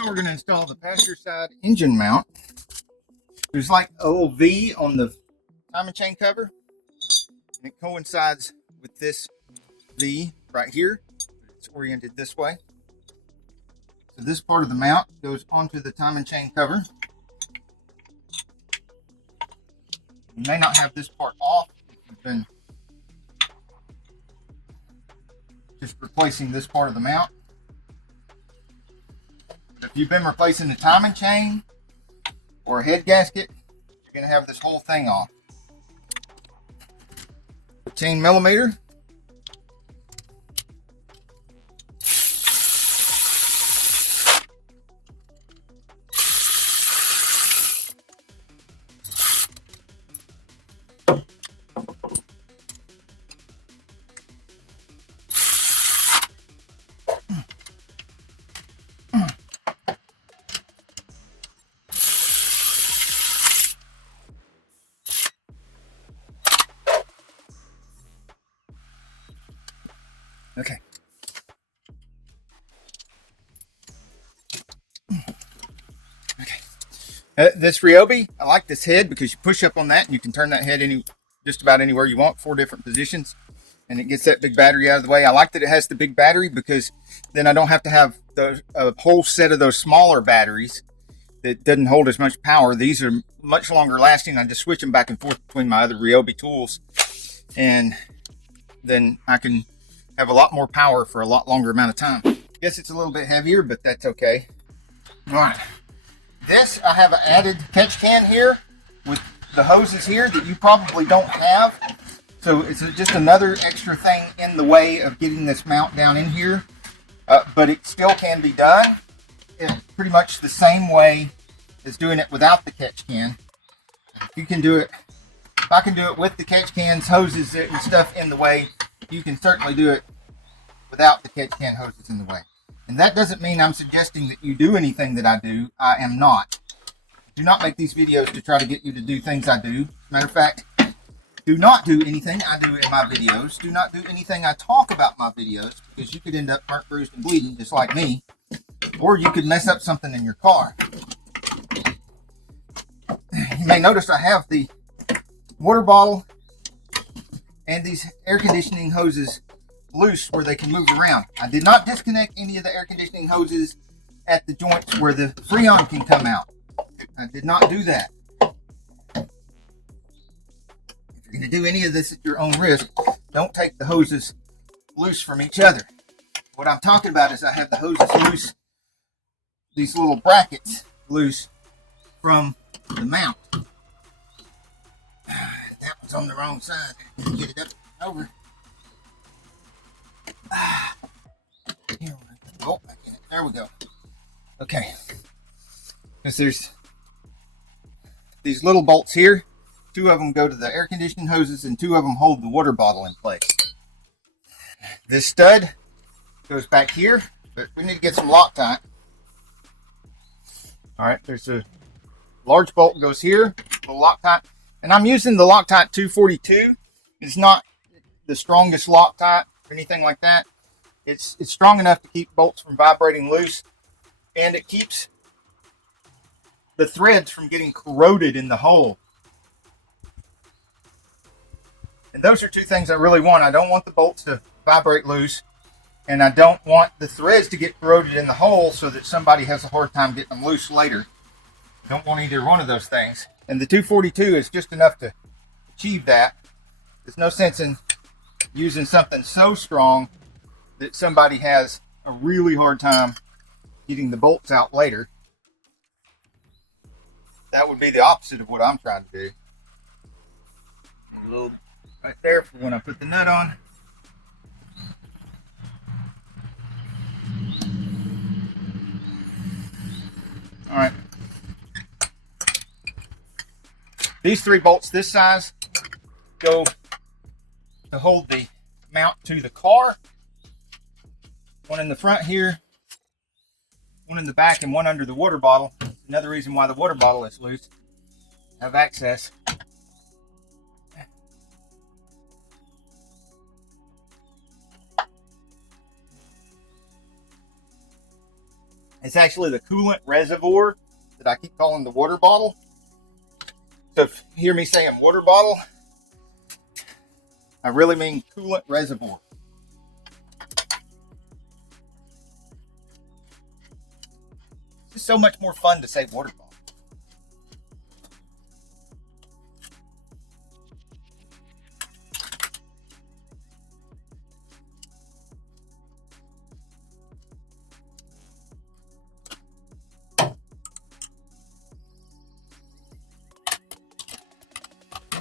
Now we're going to install the passenger side engine mount. There's like a little V on the timing chain cover, and it coincides with this V right here. It's oriented this way. So this part of the mount goes onto the timing chain cover. You may not have this part off if you've been just replacing this part of the mount. But if you've been replacing the timing chain or a head gasket, you're going to have this whole thing off. 15 millimeter. Okay. This Ryobi, I like this head because you push up on that and you can turn that head just about anywhere you want, 4 different positions, and it gets that big battery out of the way. I like that it has the big battery because then I don't have to have a whole set of those smaller batteries that doesn't hold as much power. These are much longer lasting. I just switch them back and forth between my other Ryobi tools, and then I can have a lot more power for a lot longer amount of time. Guess it's a little bit heavier, but that's okay. All right. This, I have an added catch can here with the hoses here that you probably don't have. So it's just another extra thing in the way of getting this mount down in here. But it still can be done. It's pretty much the same way as doing it without the catch can. You can do it, if I can do it with the catch cans, hoses, and stuff in the way, you can certainly do it without the catch can hoses in the way. And that doesn't mean I'm suggesting that you do anything that I do. I am not. I do not make these videos to try to get you to do things I do. As a matter of fact, do not do anything I do in my videos. Do not do anything I talk about in my videos, because you could end up burnt, bruised, and bleeding just like me. Or you could mess up something in your car. You may notice I have the water bottle and these air conditioning hoses loose where they can move around. I did not disconnect any of the air conditioning hoses at the joints where the Freon can come out. I did not do that. If you're going to do any of this at your own risk, don't take the hoses loose from each other. What I'm talking about is I have the hoses loose, these little brackets loose from the mount. That one's on the wrong side. I gotta get it up and over. Here we go. Back in it. There we go. Okay. Because there's these little bolts here. 2 of them go to the air conditioning hoses, and 2 of them hold the water bottle in place. This stud goes back here, but we need to get some Loctite. All right, there's a large bolt goes here, little Loctite, and I'm using the Loctite 242. It's not the strongest Loctite or anything like that. It's strong enough to keep bolts from vibrating loose, and it keeps the threads from getting corroded in the hole. And those are 2 things I really want. I don't want the bolts to vibrate loose, and I don't want the threads to get corroded in the hole so that somebody has a hard time getting them loose later. I don't want either one of those things. And the 242 is just enough to achieve that. There's no sense in using something so strong that somebody has a really hard time getting the bolts out later. That would be the opposite of what I'm trying to do. A little right there for when I put the nut on. All right. These 3 bolts this size go to hold the mount to the car. 1 in the front here, 1 in the back, and 1 under the water bottle. Another reason why the water bottle is loose. Have access. It's actually the coolant reservoir that I keep calling the water bottle. So if you hear me saying water bottle, I really mean coolant reservoir. It's just so much more fun to say water bottle.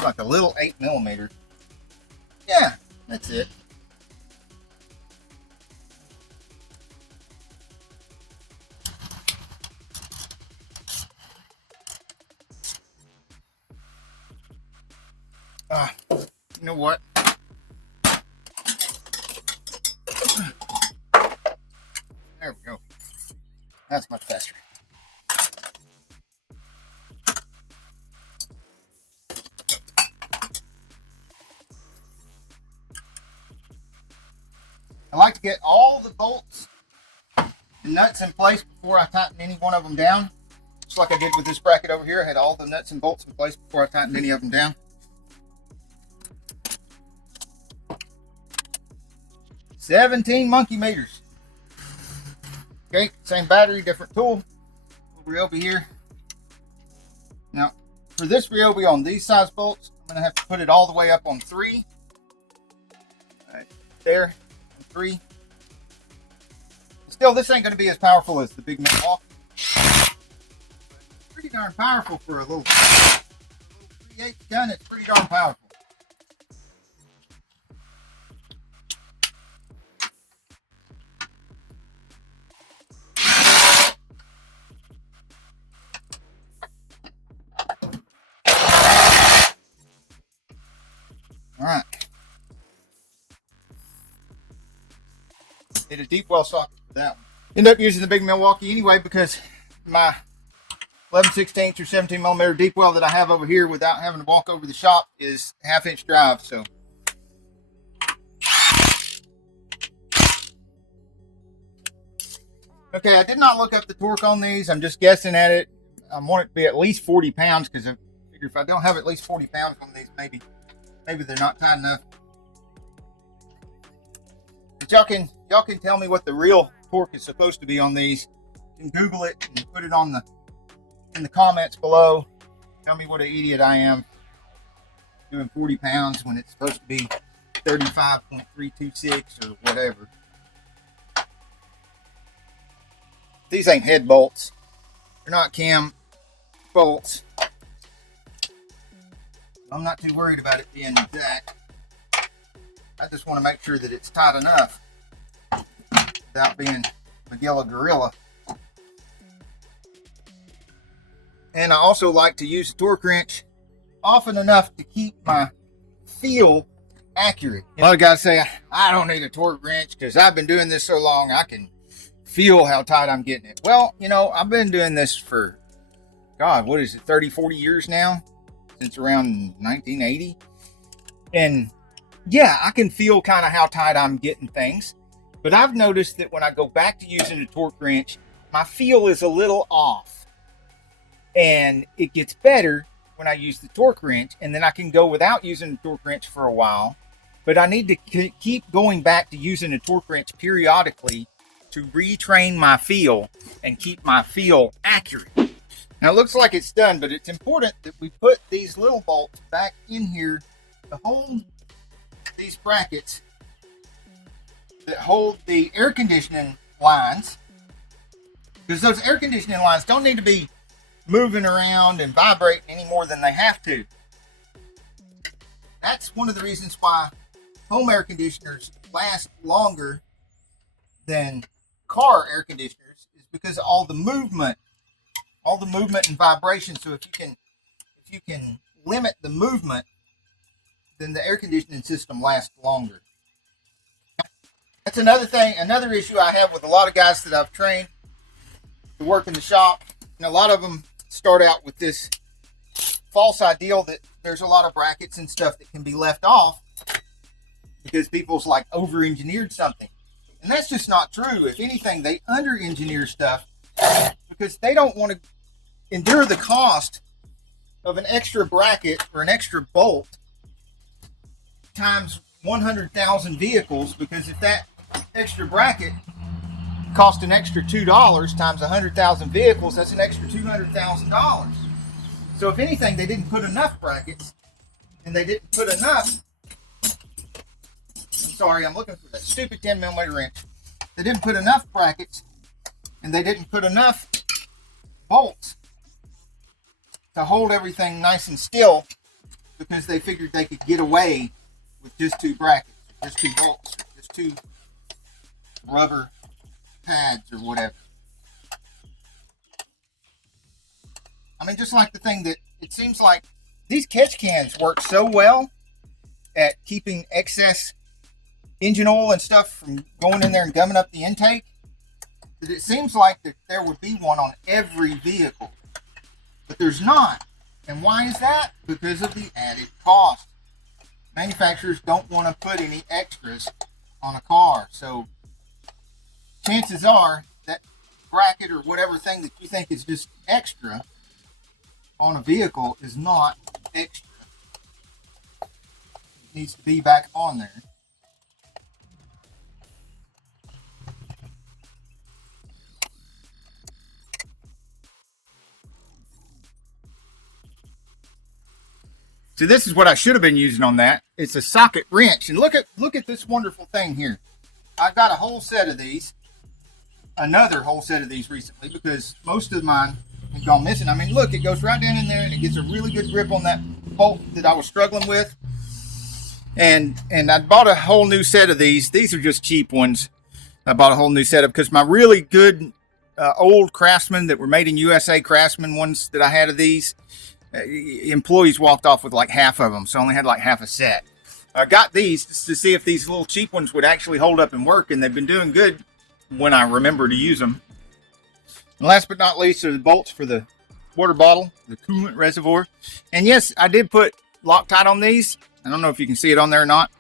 Like a little 8mm. Yeah, that's it. You know what? There we go. That's much faster. I like to get all the bolts and nuts in place before I tighten any one of them down. Just like I did with this bracket over here. I had all the nuts and bolts in place before I tightened any of them down. 17 monkey meters. Okay, same battery, different tool. Ryobi here. Now, for this Ryobi on these size bolts, I'm going to have to put it all the way up on 3. Right there. 3. Still, this ain't going to be as powerful as the big Milwaukee. It's pretty darn powerful for a little 3/8 gun. It's pretty darn powerful. All right. Did a deep well socket for that one. End up using the big Milwaukee anyway because my 11/16 or 17mm deep well that I have over here without having to walk over the shop is 1/2-inch drive. So okay, I did not look up the torque on these. I'm just guessing at it. I want it to be at least 40 pounds because I figure if I don't have at least 40 pounds on these, maybe they're not tight enough. But y'all can tell me what the real torque is supposed to be on these. You can Google it and put it on in the comments below. Tell me what an idiot I am doing 40 pounds when it's supposed to be 35.326 or whatever. These ain't head bolts. They're not cam bolts. I'm not too worried about it being exact. I just want to make sure that it's tight enough without being Magilla Gorilla. And I also like to use a torque wrench often enough to keep my feel accurate. A lot of guys say, I don't need a torque wrench because I've been doing this so long I can feel how tight I'm getting it. Well, you know, I've been doing this for, God, what is it, 30, 40 years now? Since around 1980. And yeah, I can feel kind of how tight I'm getting things. But I've noticed that when I go back to using a torque wrench, my feel is a little off. And it gets better when I use the torque wrench. And then I can go without using the torque wrench for a while. But I need to keep going back to using a torque wrench periodically to retrain my feel and keep my feel accurate. Now it looks like it's done, but it's important that we put these little bolts back in here to hold these brackets that hold the air conditioning lines, because those air conditioning lines don't need to be moving around and vibrating any more than they have to. That's one of the reasons why home air conditioners last longer than car air conditioners, is because of all the movement and vibration. So if you can limit the movement, then the air conditioning system lasts longer. That's another thing, another issue I have with a lot of guys that I've trained to work in the shop. And a lot of them start out with this false ideal that there's a lot of brackets and stuff that can be left off because people's like over-engineered something. And that's just not true. If anything, they under-engineer stuff because they don't want to endure the cost of an extra bracket or an extra bolt times 100,000 vehicles, because if that extra bracket cost an extra $2 times 100,000 vehicles, that's an extra $200,000. So if anything, they didn't put enough brackets, and they didn't put enough. I'm sorry, I'm looking for that stupid 10mm wrench. They didn't put enough brackets, and they didn't put enough bolts to hold everything nice and still, because they figured they could get away with just 2 brackets, just 2 bolts, just 2 rubber pads or whatever. I mean, just like the thing that it seems like these catch cans work so well at keeping excess engine oil and stuff from going in there and gumming up the intake, that it seems like that there would be one on every vehicle, but there's not. And why is that? Because of the added cost. Manufacturers don't want to put any extras on a car, so chances are that bracket or whatever thing that you think is just extra on a vehicle is not extra. It needs to be back on there. So this is what I should have been using on that. It's a socket wrench, and look at this wonderful thing here. I got a whole set of these, another whole set of these recently, because most of mine have gone missing. I mean, look, it goes right down in there, and it gets a really good grip on that bolt that I was struggling with. And I bought a whole new set of these. These are just cheap ones. I bought a whole new set of, because my really good old Craftsman that were made in USA Craftsman ones that I had of these, employees walked off with like half of them, so I only had like half a set. I got these just to see if these little cheap ones would actually hold up and work, and they've been doing good when I remember to use them. And last but not least are the bolts for the water bottle, the coolant reservoir. And yes, I did put Loctite on these. I don't know if you can see it on there or not.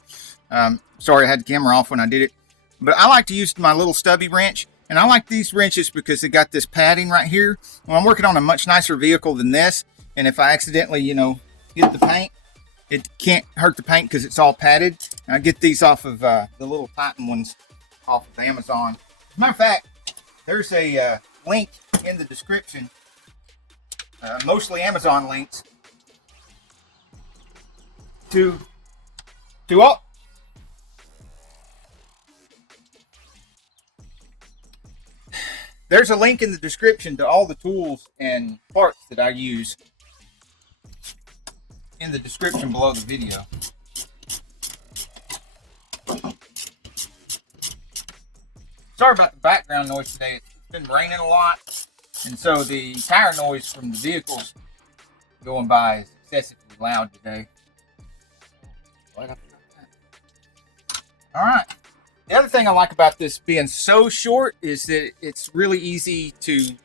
Sorry, I had the camera off when I did it. But I like to use my little stubby wrench. And I like these wrenches because they got this padding right here. Well, I'm working on a much nicer vehicle than this. And if I accidentally, hit the paint, it can't hurt the paint because it's all padded. And I get these off of the little Titan ones off of Amazon. As a matter of fact, there's a link in the description, mostly Amazon links, to all. There's a link in the description to all the tools and parts that I use in the description below the video. Sorry about the background noise today. It's been raining a lot, and so the tire noise from the vehicles going by is excessively loud today. All right. The other thing I like about this being so short is that it's really easy to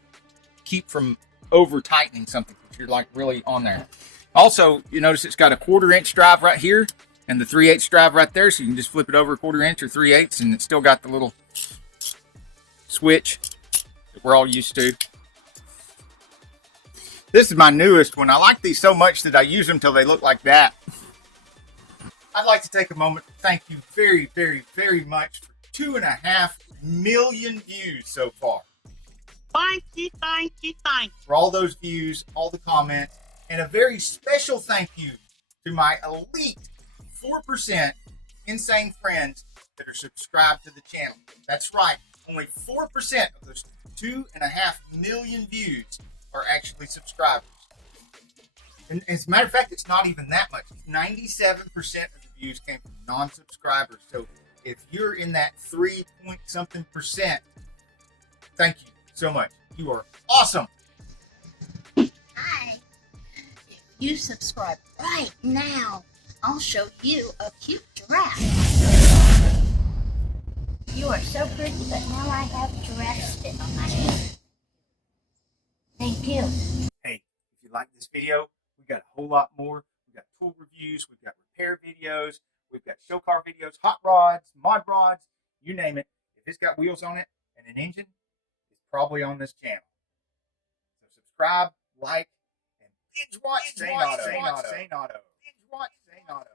keep from over tightening something if you're like really on there. Also, you notice it's got a 1/4 inch drive right here and the 3/8 drive right there, so you can just flip it over 1/4 inch or 3/8, and it's still got the little switch that we're all used to. This is my newest one. I like these so much that I use them till they look like that. I'd like to take a moment to thank you very, very, very much for 2.5 million views so far. Thank you, thank you, thank you. For all those views, all the comments, and a very special thank you to my elite 4% insane friends that are subscribed to the channel. That's right, only 4% of those 2.5 million views are actually subscribers. And as a matter of fact, it's not even that much. 97% of the views came from non-subscribers. So if you're in that 3-point-something%, thank you so much. You are awesome. Hi. If you subscribe right now, I'll show you a cute giraffe. You are so pretty, but now I have giraffe spit on my head. Thank you. Hey, if you like this video, we got a whole lot more. We've got tool reviews, we've got repair videos, we've got show car videos, hot rods, mod rods, you name it. If it's got wheels on it and an engine, it's probably on this channel. So subscribe, like, and binge watch Zane Auto. Binge watch Zane Auto.